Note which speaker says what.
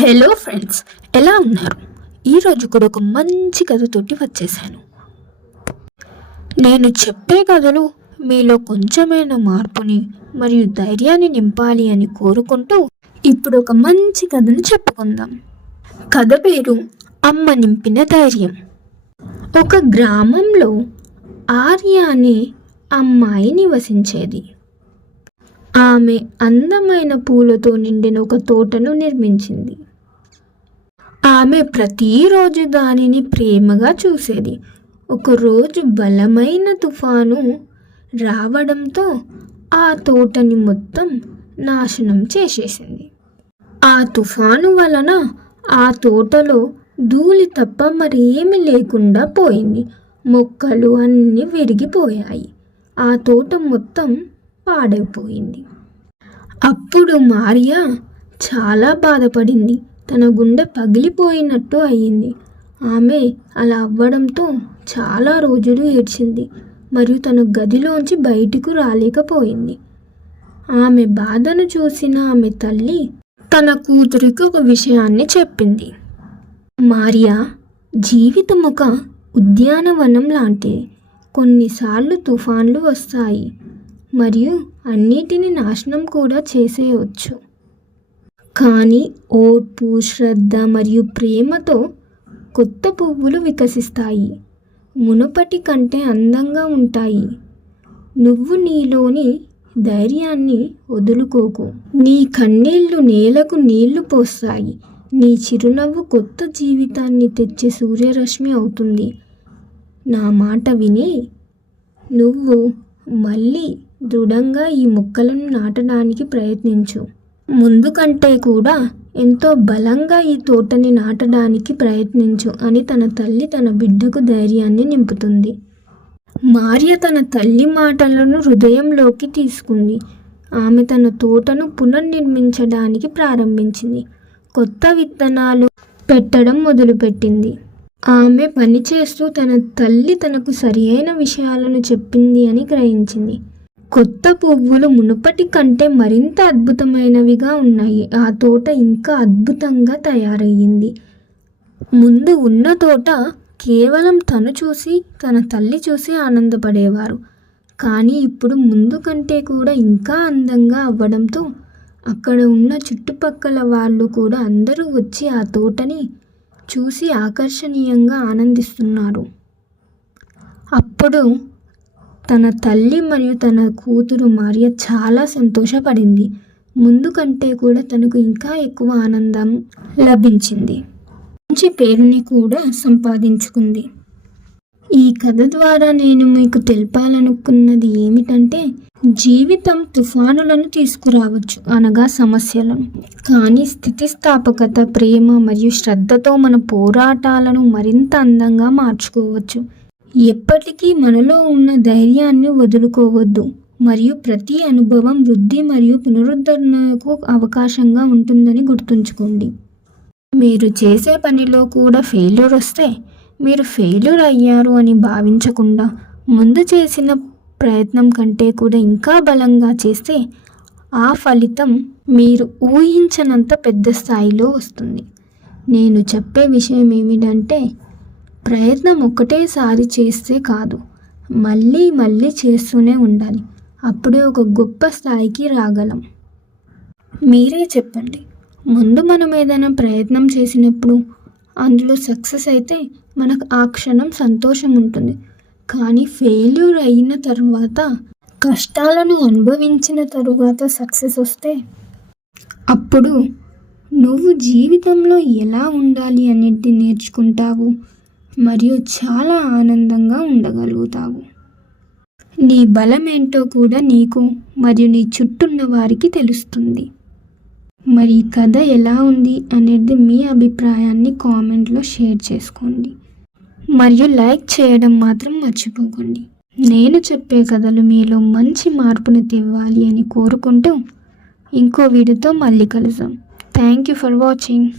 Speaker 1: Hello friends ఎలా ఉన్నారు? ఈరోజు కూడా ఒక మంచి కథతోటి వచ్చేసాను. నేను చెప్పే కథలు మీలో కొంచెమైనా మార్పుని మరియు ధైర్యాన్ని నింపాలి అని కోరుకుంటూ ఇప్పుడు ఒక మంచి కథను చెప్పుకుందాం. కథ పేరు అమ్మ నింపిన ధైర్యం. ఒక గ్రామంలో ఆర్య అనే అమ్మాయి నివసించేది. ఆమె అందమైన పూలతో నిండిన ఒక తోటను నిర్మించింది. ఆమె ప్రతిరోజు దానిని ప్రేమగా చూసేది. ఒకరోజు బలమైన తుఫాను రావడంతో ఆ తోటని మొత్తం నాశనం చేసేసింది. ఆ తుఫాను వలన ఆ తోటలో ధూళి తప్ప మరేమి లేకుండా పోయింది. మొక్కలు అన్నీ విరిగిపోయాయి. ఆ తోట మొత్తం పాడైపోయింది. అప్పుడు మారియా చాలా బాధపడింది. తన గుండె పగిలిపోయినట్టు అయ్యింది. ఆమె అలా అవ్వడంతో చాలా రోజులు ఏడ్చింది మరియు తన గదిలోంచి బయటకు రాలేకపోయింది. ఆమె బాధను చూసిన ఆమె తల్లి తన కూతురికి ఒక విషయాన్ని చెప్పింది. మారియా జీవితం ఒక ఉద్యానవనం లాంటిది. కొన్నిసార్లు తుఫాన్లు వస్తాయి మరియు అన్నిటిని నాశనం కూడా చేసేయవచ్చు కానీ ఓర్పు శ్రద్ధ మరియు ప్రేమతో కొత్త పువ్వులు వికసిస్తాయి. మునుపటి కంటే అందంగా ఉంటాయి. నువ్వు నీలోని ధైర్యాన్ని వదులుకోకు. నీ కన్నీళ్ళు నేలకు నీళ్ళు పోస్తాయి. నీ చిరునవ్వు కొత్త జీవితాన్ని తెచ్చే సూర్యరశ్మి అవుతుంది. నా మాట విని నువ్వు మళ్ళీ దృఢంగా ఈ మొక్కలను నాటడానికి ప్రయత్నించు. ముందు కంటే కూడా ఎంతో బలంగా ఈ తోటని నాటడానికి ప్రయత్నించు అని తన తల్లి తన బిడ్డకు ధైర్యాన్ని నింపుతుంది. మార్య తన తల్లి మాటలను హృదయంలోకి తీసుకుంది. ఆమె తన తోటను పునర్నిర్మించడానికి ప్రారంభించింది. కొత్త విత్తనాలు పెట్టడం మొదలుపెట్టింది. ఆమె పనిచేస్తూ తన తల్లి తనకు సరియైన విషయాలను చెప్పింది అని గ్రహించింది. కొత్త పువ్వులు మునుపటి కంటే మరింత అద్భుతమైనవిగా ఉన్నాయి. ఆ తోట ఇంకా అద్భుతంగా తయారయ్యింది. ముందు ఉన్న తోట కేవలం తను చూసి తన తల్లి చూసి ఆనందపడేవారు. కానీ ఇప్పుడు ముందు కంటే కూడా ఇంకా అందంగా అవ్వడంతో అక్కడ ఉన్న చుట్టుపక్కల వాళ్ళు కూడా అందరూ వచ్చి ఆ తోటని చూసి ఆకర్షణీయంగా ఆనందిస్తున్నారు. అప్పుడు తన తల్లి మరియు తన కూతురు మరియ చాలా సంతోషపడింది. ముందు కంటే కూడా తనకు ఇంకా ఎక్కువ ఆనందం లభించింది. మంచి పేరుని కూడా సంపాదించుకుంది. ఈ కథ ద్వారా నేను మీకు తెలపాలనుకున్నది ఏమిటంటే జీవితం తుఫానులను తీసుకురావచ్చు అనగా సమస్యలను కానీ స్థితిస్థాపకత ప్రేమ మరియు శ్రద్ధతో మన పోరాటాలను మరింత అందంగా మార్చుకోవచ్చు. ఎప్పటికీ మనలో ఉన్న ధైర్యాన్ని వదులుకోవద్దు. మరియు ప్రతి అనుభవం వృద్ధి మరియు పునరుద్ధరణకు అవకాశంగా ఉంటుందని గుర్తుంచుకోండి. మీరు చేసే పనిలో కూడా ఫెయిల్యూర్ వస్తే మీరు ఫెయిల్యూర్ అయ్యారు అని భావించకుండా ముందు చేసిన ప్రయత్నం కంటే కూడా ఇంకా బలంగా చేస్తే ఆ ఫలితం మీరు ఊహించనంత పెద్ద స్థాయిలో వస్తుంది. నేను చెప్పే విషయం ఏమిటంటే ప్రయత్నం ఒకటేసారి చేస్తే కాదు. మళ్ళీ మళ్ళీ చేస్తూనే ఉండాలి. అప్పుడే ఒక గొప్ప స్థాయికి రాగలం. మీరే చెప్పండి. ముందు మనం ఏదైనా ప్రయత్నం చేసినప్పుడు అందులో సక్సెస్ అయితే మనకు ఆ క్షణం సంతోషం ఉంటుంది. కానీ ఫెయిల్యూర్ అయిన తర్వాత కష్టాలను అనుభవించిన తరువాత సక్సెస్ వస్తే అప్పుడు నువ్వు జీవితంలో ఎలా ఉండాలి అనేది నేర్చుకుంటావు? మరియు చాలా ఆనందంగా ఉండగలుగుతావు. నీ బలం ఏంటో కూడా నీకు మరియు నీ చుట్టూన్న వారికి తెలుస్తుంది. మరి ఈ కథ ఎలా ఉంది అనేది మీ అభిప్రాయాన్ని కామెంట్లో షేర్ చేసుకోండి. మరియు లైక్ చేయడం మాత్రం మర్చిపోకండి. నేను చెప్పే కథలు మీలో మంచి మార్పుని తెవ్వాలి అని కోరుకుంటూ ఇంకో వీడియోతో మళ్ళీ కలుద్దాం. Thank you for watching.